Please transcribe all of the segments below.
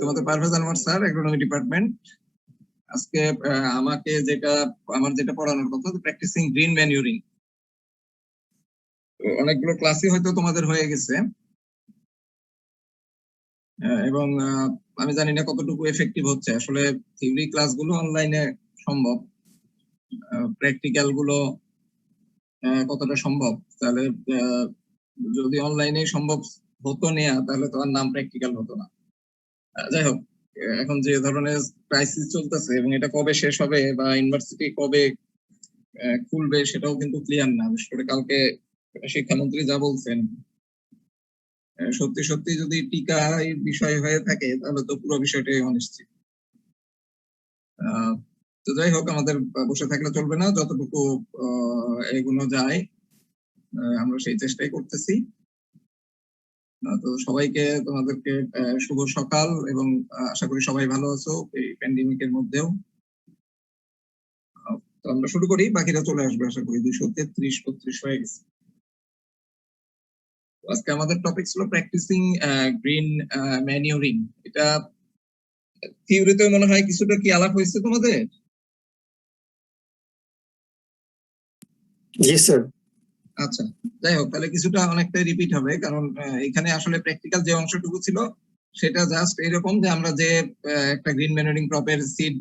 তোমাদের Parvez Anwar sir, agronomy department. আজকে আমার যেটা পড়ানোর কথা, প্র্যাকটিসিং গ্রিন ম্যানিউরিং। অনেকগুলো ক্লাসই হয়তো তোমাদের হয়ে গেছে, এবং আমি জানি না কতটুকু এফেক্টিভ হচ্ছে। আসলে থিওরি ক্লাসগুলো অনলাইনে সম্ভব, প্র্যাকটিক্যাল গুলো কতটা সম্ভব? তাহলে যদি অনলাইনে সম্ভব হতো নেয়া, তাহলে তো আর নাম প্র্যাকটিক্যাল হতো না। যাই হোক, এখন যে ধরনের ক্রাইসিস চলতেছে এবং এটা কবে শেষ হবে বা ইউনিভার্সিটি কবে খুলবে সেটাও কিন্তু ক্লিয়ার না। বিশেষ করে কালকে শিক্ষামন্ত্রী যা বলছেন, সত্যি সত্যি যদি টিকা বিষয় হয়ে থাকে তাহলে তো পুরো বিষয়টাই অনিশ্চিত। তো যাই হোক, আমাদের বসে থাকলে চলবে না, যতটুকু এগুলো যায় আমরা সেই চেষ্টাই করতেছি। তো সবাইকে, তোমাদেরকে শুভ সকাল, এবং আশা করি সবাই ভালো আছো এই প্যান্ডেমিকের মধ্যেও। তো আমরা শুরু করি, বাকিরা চলে আসবে আশা করি। 233-32 হয়ে গেছে। আজকে আমাদের টপিক ছিল প্র্যাকটিসিং গ্রিন ম্যানিউরিং। এটা থিওরিতে মনে হয় কিছুটা কি আলাপ হয়েছে তোমাদের? জি স্যার। আচ্ছা, যাই হোক, তাহলে কিছুটা অনেকটাই রিপিট হবে, কারণ এখানে আসলে প্র্যাকটিক্যাল যে অংশটুকু ছিল সেটা জাস্ট এরকম যে আমরা যে একটা গ্রিন ম্যানিউরিং ক্রপের সিড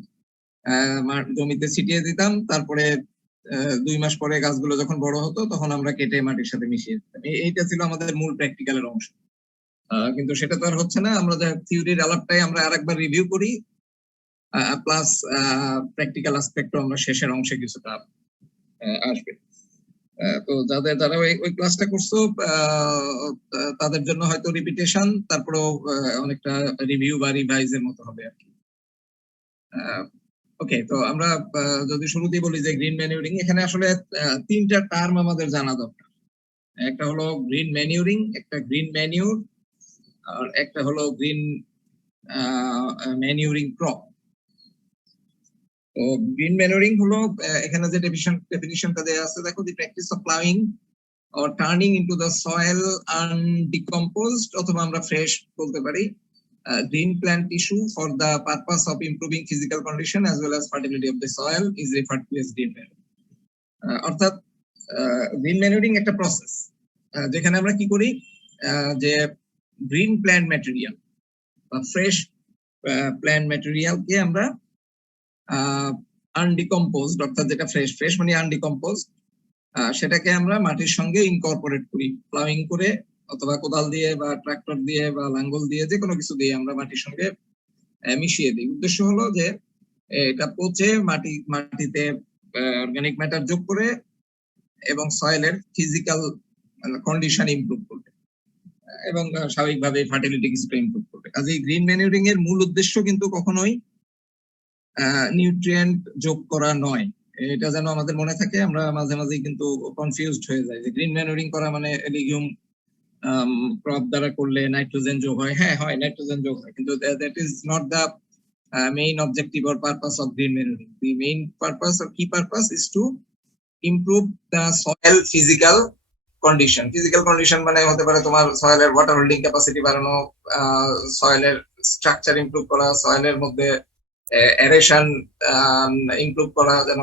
জমিতে ছিটিয়ে দিতাম, তারপরে 2 মাস পরে গাছগুলো যখন বড় হতো তখন আমরা কেটে মাটির সাথে মিশিয়ে দিতাম। এইটা ছিল আমাদের মূল প্র্যাকটিক্যালের অংশ। কিন্তু সেটা তো আর হচ্ছে না। আমরা থিওরির আলাপটাই আমরা আরেকবার রিভিউ করি, প্লাস প্র্যাকটিক্যাল অ্যাসপেক্টও আমরা শেষের অংশে কিছুটা আসবে। তো যারা ওই ক্লাসটা করছো তাদের জন্য হয়তো রিপিটেশন, তারপরেও অনেকটা রিভিউ বা রিভাইজের মতো হবে আর কি। ওকে, তো আমরা যদি শুরুতেই বলি যে গ্রিন ম্যানিউরিং, এখানে আসলে 3টা টার্ম আমাদের জানা দরকার। একটা হলো গ্রিন ম্যানিউরিং, একটা গ্রিন ম্যানিউর, আর একটা হলো গ্রিন ম্যানিউরিং ক্রপ। তো গ্রিন ম্যানিউরিং হলো, এখানে যে ডেফিনিশনটা দেয়া আছে দেখো, the practice of ploughing or turning into the soil undecomposed, অথবা আমরা ফ্রেশ বলতে পারি, green plant tissue for the purpose of improving physical condition as well as fertility of the soil is referred to as green manure. অর্থাৎ green ম্যানিউরিং একটা process যেখানে আমরা কি করি, যে গ্রিন প্ল্যান্ট ম্যাটেরিয়াল বা ফ্রেশ প্ল্যান্ট ম্যাটেরিয়ালকে আমরা আনডিকম্পোজড, অর্থাৎ যেটা ফ্রেশ মানে আনডিকম্পোজড, সেটাকে আমরা মাটির সঙ্গে ইনকর্পোরেট করি প্লাউইং করে, অথবা কোদাল দিয়ে বা ট্রাক্টর দিয়ে বা লাঙ্গল দিয়ে, যে কোনো কিছু দিয়ে আমরা মাটির সঙ্গে মিশিয়ে দিই। উদ্দেশ্য হলো যে এটা পচে মাটিতে অর্গানিক ম্যাটার যোগ করে এবং সয়েলের ফিজিক্যাল কন্ডিশন ইমপ্রুভ করবে এবং স্বাভাবিকভাবে ফার্টিলিটি কিছুটা ইমপ্রুভ করবে। কাজেই গ্রিন ম্যানিউরিং এর মূল উদ্দেশ্য কিন্তু কখনোই নিউট্রিয়েন্ট যোগ করা নয়। এটা যেন আমাদের মনে থাকে। আমরা মাঝে মাঝে কিন্তু কনফিউজড হয়ে যাই যে গ্রিন ম্যানুরিং করা মানে লিগিউম ক্রপ দ্বারা করলে নাইট্রোজেন যোগ হয়। হ্যাঁ, হয়, নাইট্রোজেন যোগ হয়, কিন্তু that is not the main objective or purpose of green manuring. The main purpose or key purpose is to improve the soil physical condition. Physical condition মানে হতে পারে তোমার সয়েলের ওয়াটার হোল্ডিং ক্যাপাসিটি বাড়ানো, সয়েলের স্ট্রাকচার ইমপ্রুভ করা, সয়েলের মধ্যে aeration improve করা, যেন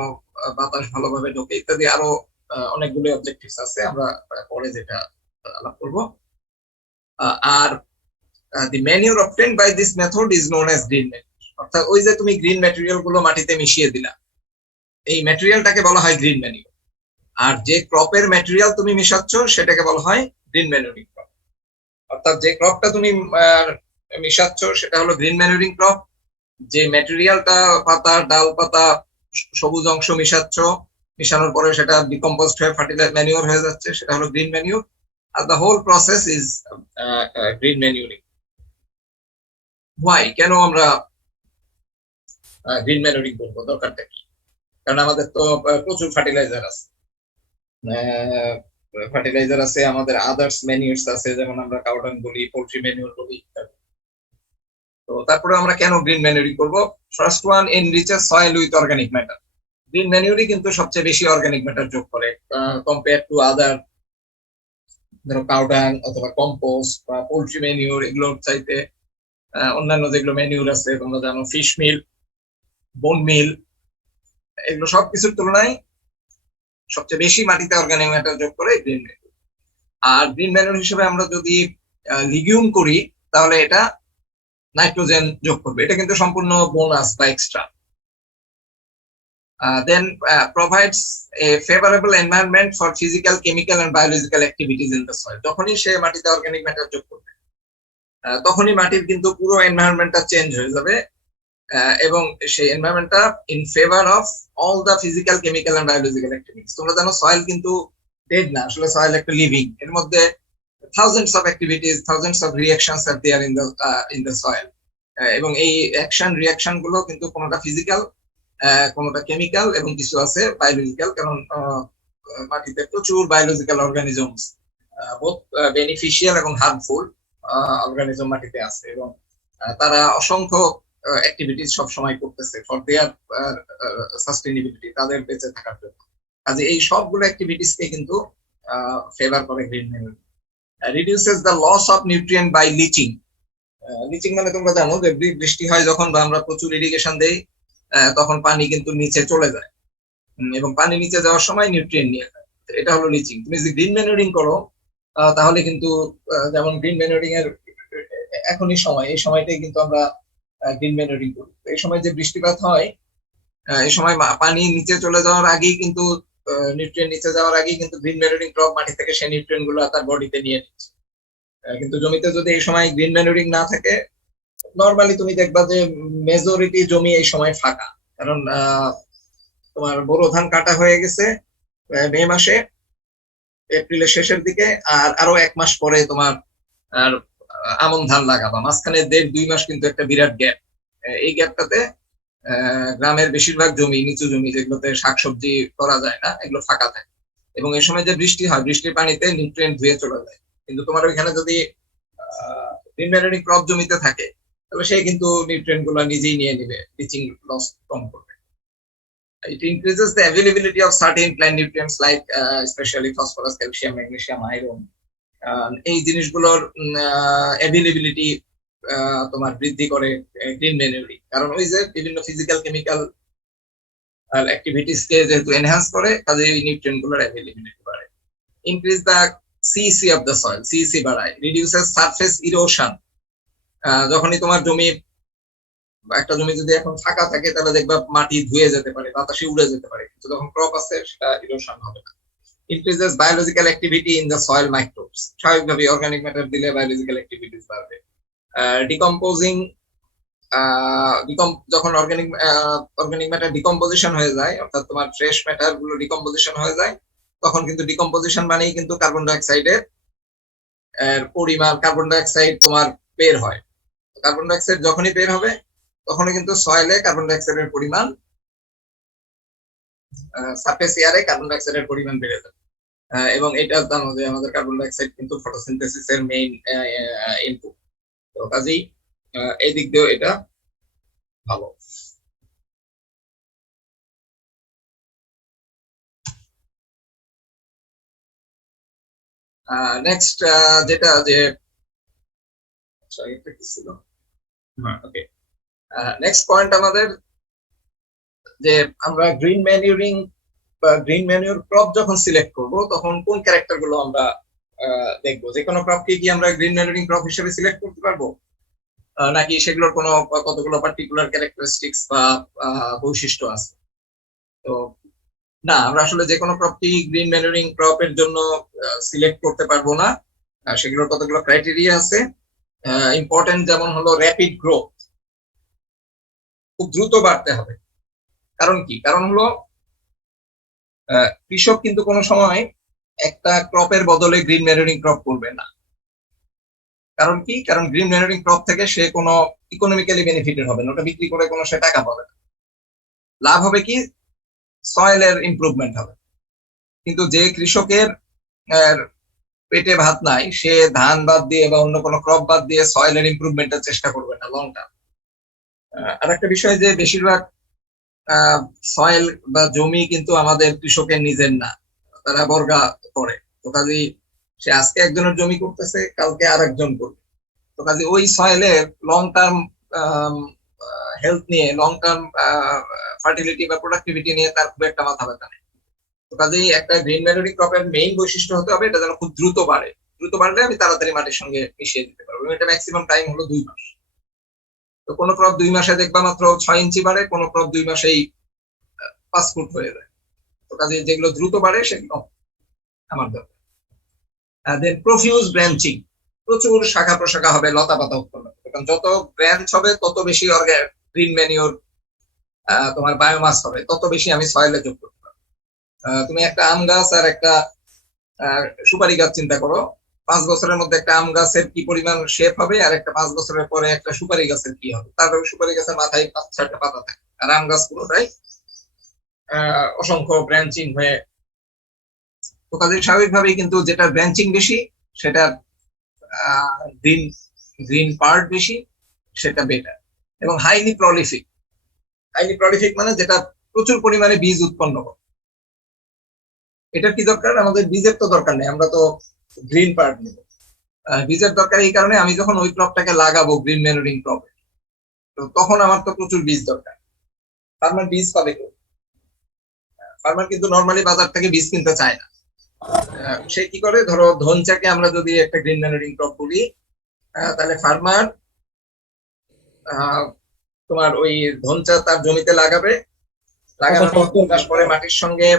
বাতাস ভালোভাবে ঢোকে, ইত্যাদি আরো অনেকগুলো অবজেক্টিভস আছে, আমরা পরে যেটা আলাপ করব। আর the manure obtained by this method is known as green manure. অর্থাৎ ওই যে তুমি গ্রিন ম্যাটেরিয়াল গুলো মাটিতে মিশিয়ে দিলা, এই ম্যাটেরিয়ালটাকে বলা হয় গ্রিন ম্যানিউর। আর যে ক্রপের ম্যাটেরিয়াল তুমি মিশাচ্ছ সেটাকে বলা হয় গ্রিন ম্যানিউরিং ক্রপ। অর্থাৎ যে ক্রপটা তুমি মিশাচ্ছ সেটা হলো গ্রিন ম্যানিউরিং ক্রপ। যে ম্যাটেরিয়ালটা, পাতা, ডাল পাতা, সবুজ অংশ মিশানোর পরে সেটা ডিকম্পোজড হয়ে ফার্টিলাইজার ম্যানিউর হয়ে যাচ্ছে, সেটা হলো গ্রিন ম্যানিউর। আর the whole process is green manuring. Why, কেন আমরা গ্রিন ম্যানিউরিং করবো, দরকারটা কি? কারণ আমাদের তো প্রচুর ফার্টিলাইজার আছে, আমাদের আদার্স ম্যানিউরস আছে, যেমন আমরা কাউডাং বলি, পোল্ট্রি ম্যানিউর বলি। তো তারপরে আমরা কেন গ্রিন ম্যানিউরিং করব? First one, enriches soil with organic matter. Green ম্যানিউরই কিন্তু সবচেয়ে বেশি অর্গানিক ম্যাটার যোগ করে কম্পেয়ার টু আদার, ধরো কাউডাং অথবা কম্পোস্ট বা পোল্ট্রি ম্যানিউর, এগুলোর চাইতে অন্যান্য যেগুলো ম্যানিউর আছে তোমরা জানো, ফিশ মিল, বোন মিল, এগুলো সবকিছুর তুলনায় সবচেয়ে বেশি মাটিতে অর্গানিক ম্যাটার যোগ করে গ্রিন ম্যানিউর। আর গ্রিন ম্যানিউর হিসেবে আমরা যদি লিগিউম করি তাহলে এটা নাইট্রোজেন যোগ করবে। এটা কিন্তু সম্পূর্ণ বোনাস বা extra. Then provides a favorable environment for physical, chemical and biological activities in the soil. যখনই সে মাটিতে অর্গানিক ম্যাটার যোগ করবে তখনই মাটির কিন্তু পুরো এনভায়রনমেন্টটা চেঞ্জ হয়ে যাবে, এবং সেই এনভায়রনমেন্টটা in favour of all the physical, chemical and biological activities. তোমরা জানো সয়েল কিন্তু ডেড না, আসলে সয়েল একটা লিভিং। এর মধ্যে thousands of activities, thousands of reactions আর দেয়ার ইন দ্য সয়েল। এবং এই অ্যাকশন রিঅ্যাকশন গুলো কিন্তু কোনোটা ফিজিক্যাল, কোনোটা কেমিক্যাল এবং কিছু আছে বায়োলজিক্যাল। কারণ মাটিতে প্রচুর বায়োলজিক্যাল অর্গানিজমস, বোথ বেনিফিশিয়াল এবং হার্মফুল অর্গানিজম মাটিতে আছে, এবং তারা অসংখ্য অ্যাক্টিভিটিস সব সময় করতেছে ফর দেয়ার সাস্টেইনেবিলিটি, তাদের বেঁচে থাকার জন্য। কাজে এই সবগুলো অ্যাক্টিভিটিস কে কিন্তু ফেভার করে green manure. Reduces the loss of nutrient by leaching. Leaching মানে তোমরা জানো যে বৃষ্টি হয় যখন বা আমরা প্রচুর ইরিগেশন দেই, তখন পানি কিন্তু নিচে চলে যায়, এবং পানি নিচে যাওয়ার সময় নিউট্রিয়েন্ট নিয়ে যায়। এটা হলো লিচিং। তুমি যদি গ্রিন ম্যানুরিং করো তাহলে কিন্তু যেমন গ্রিন ম্যানুরিং এর এখনই সময়, এই সময়টাই কিন্তু আমরা গ্রিন ম্যানুরিং করি। এই সময় যে বৃষ্টিপাত হয়, এই সময় পানি নিচে চলে যাওয়ার আগেই কিন্তু নিউট্রিয়েন্ট নিচে যাওয়ার আগেই কিন্তু গ্রিন ম্যানুরিং ক্রপ মাটি থেকে সেই নিউট্রিয়েন্ট গুলো তার বডিতে নিয়ে নিচ্ছে। কিন্তু জমিতে যদি এই সময় গ্রিন ম্যানুরিং না থাকে, নর্মালি তুমি দেখবা যে মেজরিটি জমি এই সময় ফাঁকা। কারণ তোমার বোরো ধান কাটা হয়ে গেছে মে মাসে, এপ্রিলের শেষের দিকে, আর আরো 1 মাস পরে তোমার আর আমন ধান লাগাবা। মাঝখানে 1.5-2 মাস কিন্তু একটা বিরাট গ্যাপ। এই গ্যাপটাতে গ্রামের বেশিরভাগ জমি, নিচু জমি যেগুলোতে শাকসবজি করা যায় না, এগুলো ফাঁকা থাকে, এবং এই সময় যে বৃষ্টি হয়, বৃষ্টির পানিতে নিউট্রিয়েন্ট ধুয়ে চলে যায়। কিন্তু তোমার ওইখানে যদি গ্রিন ম্যানুরিং ক্রপ জমিতে থাকে, তবে সে কিন্তু নিউট্রিয়েন্ট গুলো নিজেই নিয়ে নিবে, লিচিং লস কম করবে। It increases the availability of certain plant nutrients like especially phosphorus, calcium, magnesium, iron. এই জিনিসগুলোর অ্যাভেলেবিলিটি তোমার বৃদ্ধি করে গ্রিন ম্যানুরিং। কারণ ওই যে বিভিন্ন ফিজিক্যাল, কেমিক্যাল অ্যাক্টিভিটিস কে যেহেতু এনহ্যান্স করে, কাজে এই নিউট্রিয়েন্ট গুলোর অ্যাভেলেবিলিটি বাড়ে। Increase the CEC of the soil, CEC বাড়ায়। Reduces surface erosion. যখনই তোমার জমি, একটা জমি যদি এখন ফাঁকা থাকে তাহলে দেখবা মাটি ধুয়ে যেতে পারে, বাতাসে উড়ে যেতে পারে, কিন্তু যখন ক্রপ আছে সেটা ইরোশন হবে না। Increases biological activity in the soil microbes. স্বাভাবিকভাবে অর্গানিক ম্যাটার দিলে বায়োলজিক্যাল অ্যাক্টিভিটিস বাড়বে। ডিকম্পোজিং, যখন অর্গানিক ম্যাটার ডিকম্পোজিশন হয়ে যায়, অর্থাৎ তোমার ফ্রেশ ম্যাটার গুলো ডিকম্পোজিশন হয়ে যায়, তখন কিন্তু ডিকম্পোজিশন মানেই কিন্তু কার্বন ডাইঅক্সাইডের পরিমাণ, কার্বন ডাইঅক্সাইড তোমার বের হয়। কার্বন ডাইঅক্সাইড যখনই বের হবে তখনই কিন্তু সয়েলে কার্বন ডাইঅক্সাইডের পরিমাণ, সারফেস এয়ারে কার্বন ডাইঅক্সাইডের পরিমাণ বেড়ে যাবে। এবং এটা জানো যে আমাদের কার্বন ডাইঅক্সাইড কিন্তু ফটোসিনথেসিসের মেইন ইনপুট। তো কাজেই এই দিক দিয়েও এটা ভালো। নেক্সট যেটা যে ওকে, নেক্সট পয়েন্ট আমাদের যে আমরা গ্রিন ম্যানিউরিং বা গ্রিন ম্যানিউর ক্রপ যখন সিলেক্ট করব, তখন কোন ক্যারেক্টার গুলো আমরা দেখবো। যে কোনো ক্রপকে কি আমরা গ্রিন ম্যানিউরিং ক্রপ হিসেবে সিলেক্ট করতে পারবো, নাকি সেগুলোর কোনো কতগুলো পার্টিকুলার ক্যারেক্টারিস্টিক্স বা বৈশিষ্ট্য আছে? তো না, আমরা আসলে যে কোনো ক্রপটি গ্রিন ম্যানুরিং ক্রপের জন্য সিলেক্ট করতে পারবো না। সেগুলোর কতগুলো ক্রাইটেরিয়া আছে ইম্পর্টেন্ট, যেমন হলো র্যাপিড গ্রোথ, খুব দ্রুত বাড়তে হবে। কারণ কি? কারণ হলো কৃষক কিন্তু কোনো সময় একটা ক্রপের বদলে গ্রিন ম্যানুরিং ক্রপ করবে না। কারণ কি? কারণ গ্রিন ম্যানুরিং ক্রপ থেকে সে কোনো ইকোনমিক্যালি বেনিফিটেড হবে না, ওটা বিক্রি করে কোনো সে টাকা পাবে না। লাভ হবে কি? সয়েলের ইমপ্রুভমেন্ট হবে। কিন্তু যে কৃষকের পেটে ভাত নাই, সে ধান বাদ দিয়ে বা অন্য কোনো ক্রপ বাদ দিয়ে সয়েলের ইমপ্রুভমেন্টের চেষ্টা করবে না লং টার্ম। আর একটা বিষয় যে বেশিরভাগ সয়েল বা জমি কিন্তু আমাদের কৃষকের নিজের না, তারা বর্গা করে। তো কাজেই সে আজকে একজনের জমি করতেছে, কালকে আর একজন করবে। তো কাজে ওই সয়েলের লং টার্ম হেলথ নিয়ে, লং টার্ম ফার্টিলিটি বা প্রোডাক্টিভিটি নিয়ে তার খুব একটা মাথা ব্যথা নেই। তো কাজেই একটা গ্রিন ম্যানুরিং ক্রপের মেইন বৈশিষ্ট্য হতে হবে এটা যেন খুব দ্রুত বাড়ে। দ্রুত বাড়লে আমি তাড়াতাড়ি মাটির সঙ্গে মিশিয়ে দিতে পারবো। এটা ম্যাক্সিমাম টাইম হলো 2 মাস। তো কোনো ক্রপ 2 মাসে দেখবা মাত্র 6 ইঞ্চি বাড়ে, কোনো ক্রপ 2 মাসেই 5 ফুট হয়ে যায়। তো কাজে যেগুলো দ্রুত বাড়ে সেগুলো আমার দরকার। দেন প্রফিউজ ব্রাঞ্চিং, প্রচুর শাখা প্রশাখা হবে, লতা পাতা উৎপন্ন হবে। কারণ যত ব্রাঞ্চ হবে তত বেশি গ্রিন ম্যানিওর তোমার বায়োমাস হবে, তত বেশি আমি সয়েলে যোগ করতে পারবো। তুমি একটা আম গাছ আর একটা সুপারি গাছ চিন্তা করো, 5 বছরের মধ্যে একটা আম গাছের কি পরিমাণ শেপ হবে, আর একটা 5 বছরের পরে একটা সুপারি গাছের কি হবে। তারপরে সুপারি গাছের মাথায় 5-6টা পাতা থাকে, আর আম গাছ পুরোটাই অসংখ্য ব্রাঞ্চিং হয়ে। তো কাজে স্বাভাবিকভাবেই কিন্তু যেটা ব্রাঞ্চিং বেশি সেটার গ্রিন গ্রিন পার্ট বেশি, সেটা বেটার। এবং হাইলি প্রলিফিক, হাইলি প্রলিফিক মানে যেটা প্রচুর পরিমাণে বীজ উৎপন্ন করে। এটার কি দরকার? আমাদের বীজের তো দরকার নেই, আমরা তো গ্রিন পার্ট নেব। বীজের দরকার এই কারণে, আমি যখন ওই ক্রপটাকে লাগাবো গ্রিন ম্যানুরিং ক্রপে, তো তখন আমার তো প্রচুর বীজ দরকার। ফার্মার বীজ পাবে কেউ? ফার্মার কিন্তু নর্মালি বাজার থেকে বীজ কিনতে চায় না। সে কি করে, ধরো ধনচাকে আমরা যদি একটা গ্রিন ম্যানুরিং ক্রপ বলি, তাহলে ফার্মার তোমার ওই ধনচা তার জমিতে লাগাবে, লাগানোর পর 2 মাস পরে মাটির সঙ্গে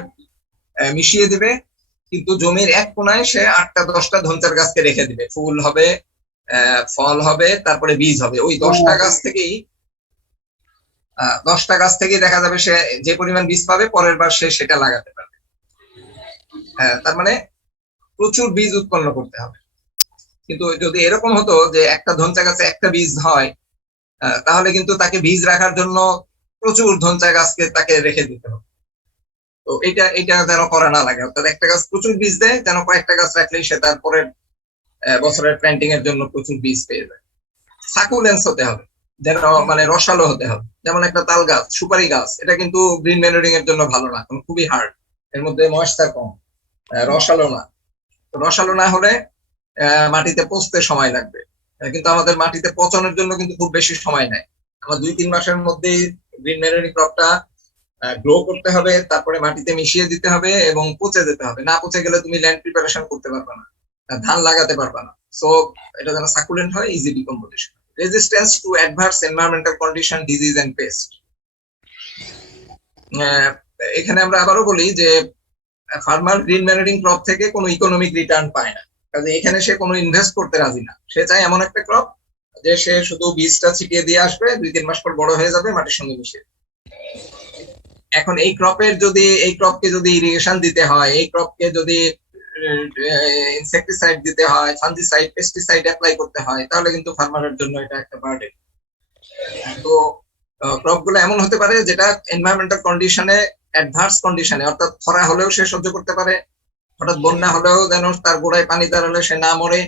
মিশিয়ে দিবে। কিন্তু জমির এক কোনায় সে 8টা-10টা ধনচার গাছকে রেখে দিবে, ফুল হবে, ফল হবে, তারপরে বীজ হবে। ওই 10টা গাছ থেকেই 10টা গাছ থেকেই দেখা যাবে সে যে পরিমাণ বীজ পাবে, পরের বার সে সেটা লাগাতে পারবে। তার মানে প্রচুর বীজ উৎপন্ন করতে হবে। কিন্তু যদি এরকম হতো যে একটা ধনচা গাছে একটা বীজ হয়, তাহলে কিন্তু তাকে বীজ রাখার জন্য প্রচুর ধনচা গাছকে তাকে রেখে দিতে হবে। তো এটা যেন করা না লাগে, অর্থাৎ একটা গাছ প্রচুর বীজ দেয়, যেন কয়েকটা গাছ রাখলেই সে তারপরে বছরের প্ল্যান্টিং এর জন্য প্রচুর বীজ পেয়ে যায়। সাকুলেন্স হতে হবে, যেন মানে রসালো হতে হবে। যেমন একটা তাল গাছ, সুপারি গাছ, এটা কিন্তু গ্রিন ম্যানুরিং এর জন্য ভালো না, খুবই হার্ড, এর মধ্যে ময়েশ্চার কম, রসালো না। রসালো না হলে মাটিতে পচতে সময় লাগবে, কিন্তু আমাদের মাটিতে পচনের জন্য কিন্তু খুব বেশি সময় নেয়। আমার 2-3 মাসের মধ্যেই গ্রিন ম্যানুরিং ক্রপটা গ্রো করতে হবে, তারপরে মাটিতে মিশিয়ে দিতে হবে এবং পচে যেতে হবে। না পচে গেলে তুমি ল্যান্ড প্রিপারেশন করতে পারবে না, ধান লাগাতে পারবে না। সো এটা যেন সাকুলেন্ট হয়, easy decomposition, resistance to adverse environmental condition, disease and pest. এখানে আমরা আবারও বলি যে ফার্মার গ্রিন ম্যানুরিং ক্রপ থেকে কোনো ইকোনমিক রিটার্ন পায় না, কাজে এখানে সে কোনো ইনভেস্ট করতে রাজি না। সে চায় এমন একটা ক্রপ যে সে শুধু বীজটা ছিটিয়ে দিয়ে আসবে, 2-3 মাস পর বড় হয়ে যাবে, মাটির সঙ্গে মিশিয়ে। এখন এই ক্রপকে যদি ইরিগেশন দিতে হয়, এই ক্রপকে যদি ইনসেক্টিসাইড দিতে হয়, ফাঞ্জিসাইড, পেস্টিসাইড অ্যাপ্লাই করতে হয়, তাহলে কিন্তু ফার্মারের জন্য এটা একটা বার্ডেন। তো ক্রপ গুলো এমন হতে পারে যেটা এনভায়রনমেন্টাল কন্ডিশনে, অ্যাডভার্স কন্ডিশনে, অর্থাৎ খরা হলেও সে সহ্য করতে পারে, হঠাৎ বন্যা হলেও যেন তার গোড়ায় পানি দাঁড়ালে সে না মরে,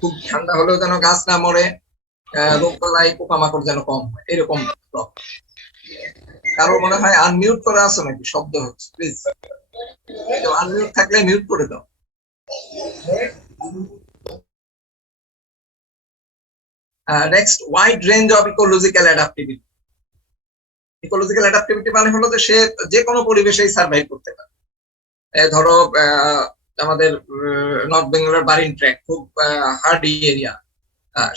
খুব ঠান্ডা হলেও যেন গাছ না মরে, রোগ বালাই পোকামাকড় যেন কম হয়, এরকম ক্রপ। কারো মনে হয় আনমিউট করা আছে নাকি? শব্দ হচ্ছে, প্লিজ আনমিউট থাকলে মিউট করে দাও। Next, wide range of ecological adaptivity. Ecological adaptivity মানে হলো যে সে যে কোনো পরিবেশেই সার্ভাইভ করতে পারে। ধরো আমাদের নর্থ বেঙ্গলের বারিন ট্র্যাক খুব হার্ডি এরিয়া,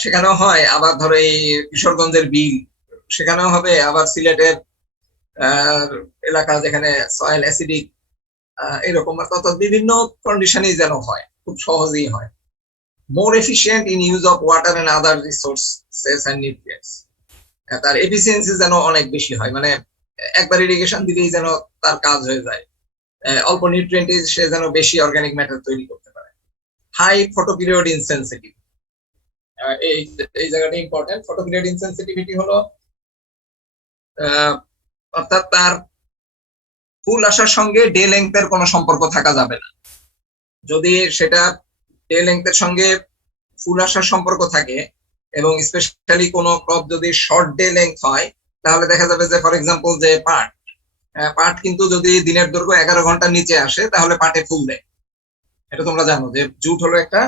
সেখানেও হয়। আবার ধরো এই কিশোরগঞ্জের বিল, সেখানেও হবে। আবার সিলেটের এলাকা যেখানে সয়েল অ্যাসিডিক, এরকম অর্থাৎ বিভিন্ন কন্ডিশনেই যেন হয়, খুব সহজেই হয়। More efficient in use of water and other resources and nutrients, তার এফিসিয়েন্সি যেন অনেক বেশি হয়, মানে একবার ইরিগেশন দিলেই যেন তার কাজ হয়ে যায়। অল্প নিউট্রিয়েন্ট সে যেন বেশি অর্গানিক ম্যাটার তৈরি করতে পারে। হাই ফটোপিরিয়ড ইনসেনসিটিভ, এই জায়গাটা ইম্পর্টেন্ট। ফটোপিরিয়ড ইনসেনসিটিভিটি হলো অর্থাৎ তার ফুল আসার সঙ্গে ডে লেংথের কোনো সম্পর্ক থাকা যাবে না। যদি সেটা ডে লেংথের সঙ্গে ফুল আসার সম্পর্ক থাকে, এবং স্পেশালি কোনো ক্রপ যদি শর্ট ডে লেংথ হয়, তাহলে দেখা যাবে যে ফর এক্সাম্পল যে পাট কিন্তু যদি দিনের দৈর্ঘ্য 11 ঘন্টার নিচে আসে, তাহলে পাটে ফুল দেয়। এটা তোমরা জানো যে জুট হলো একটা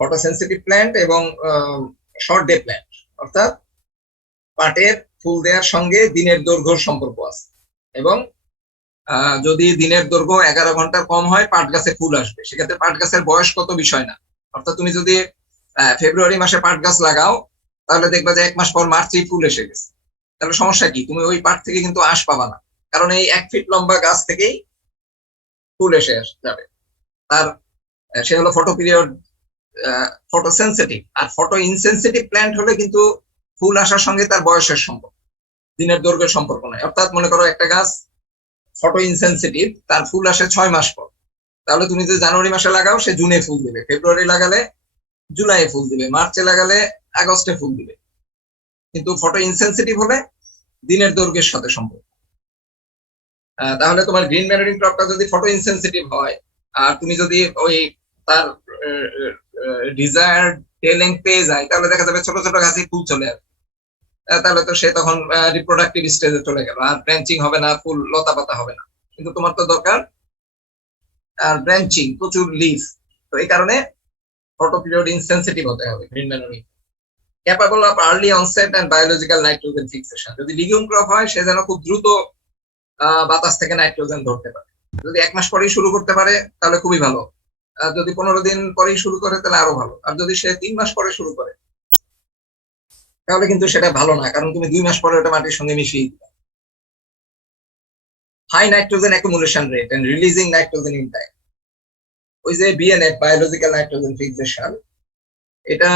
ফটোসেন্সিটিভ প্ল্যান্ট, এবং শর্ট ডে প্ল্যান্ট, অর্থাৎ পাটের ফুল দেওয়ার সঙ্গে দিনের দৈর্ঘ্যর সম্পর্ক আছে, এবং যদি দিনের দৈর্ঘ্য 11 ঘন্টার কম হয় পাট গাছে ফুল আসবে। সেক্ষেত্রে পাট গাছের বয়স কত বিষয় না। অর্থাৎ তুমি যদি ফেব্রুয়ারি মাসে পাট গাছ লাগাও, তাহলে দেখবা যে 1 মাস পর মার্চেই ফুল এসে গেছে। তাহলে সমস্যা কি? তুমি ওই পাট থেকে কিন্তু আঁশ পাবা না, কারণ এই 1 ফিট লম্বা গাছ থেকেই ফুল এসে যাবে। তার সে হলো ফটো পিরিয়ড ফটো সেন্সিটিভ। আর ফটো ইনসেন্সিটিভ প্ল্যান্ট হলে কিন্তু ফুল আসার সঙ্গে তার বয়সের সম্পর্ক, দিনের দৈর্ঘ্যের সম্পর্ক নয়। অর্থাৎ মনে করো একটা গাছ ফটো ইনসেন্সিটিভ, তার ফুল আসে 6 মাস পর, তাহলে তুমি যদি জানুয়ারি মাসে লাগাও সে জুনে ফুল দিবে, ফেব্রুয়ারি লাগালে জুলাই ফুল দিবে, মার্চে লাগালে আগস্টে ফুল দিবে। কিন্তু ফটো ইনসেন্সিটিভ হলে দিনের দৈর্ঘ্যের সাথে সম্পর্ক। তাহলে তোমার গ্রিন ম্যানোরিং ক্রপটা যদি ফটো ইনসেন্সিটিভ হয়, আর তুমি যদি ওই তার ডিজায়ার্ড ডে লেংথ পেয়ে যায়, তাহলে দেখা যাবে ছোট ছোট গাছে ফুল চলে আসবে। তাহলে তো সে তখন রিপ্রোডাক্টিভ স্টেজে চলে গেল, আর ব্রাঞ্চিং হবে না, ফুল লতা পাতা হবে না। কিন্তু তোমার তো দরকার আর ব্রাঞ্চিং, প্রচুর লিফ। তো এই কারণে ফটো পিরিয়ড ইনসেনসিটিভ হতে হবে green manuring. Capable of early onset and biological nitrogen fixation. যদি লিগিউম ক্রপ হয় সে যেন খুব দ্রুত বাতাস থেকে নাইট্রোজেন ধরতে পারে। যদি 1 মাস পরেই শুরু করতে পারে তাহলে খুবই ভালো, আর যদি 15 দিন পরেই শুরু করে তাহলে আরো ভালো। আর যদি সে 3 মাস পরে শুরু করে তাহলে কিন্তু সেটা ভালো না, কারণ তুমি 2 মাস পরে ওটা মাটির সঙ্গে মিশিয়ে দিবে। High nitrogen accumulation rate and releasing nitrogen in time. ওই যে বিএনএফ, বায়োলজিক্যাল নাইট্রোজেন ফিক্সেশন, এটা